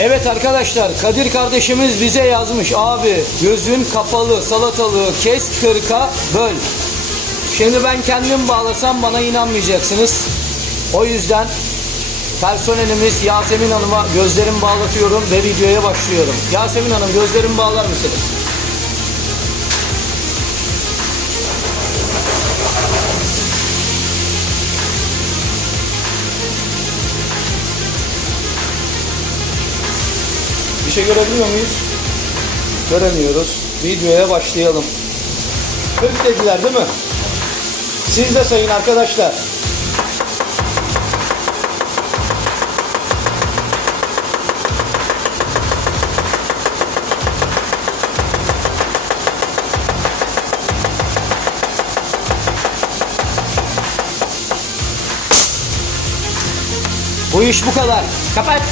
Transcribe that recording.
Evet arkadaşlar Kadir kardeşimiz bize yazmış abi gözün kapalı salatalığı kes kırka böl. Şimdi ben kendim bağlasam bana inanmayacaksınız. O yüzden personelimiz Yasemin Hanım'a gözlerimi bağlatıyorum ve videoya başlıyorum. Yasemin Hanım gözlerimi bağlar mısınız? Şey görebiliyor muyuz? Göremiyoruz. Videoya başlayalım. 40 dediler değil mi? Siz de sayın arkadaşlar. Bu iş bu kadar. Kapat.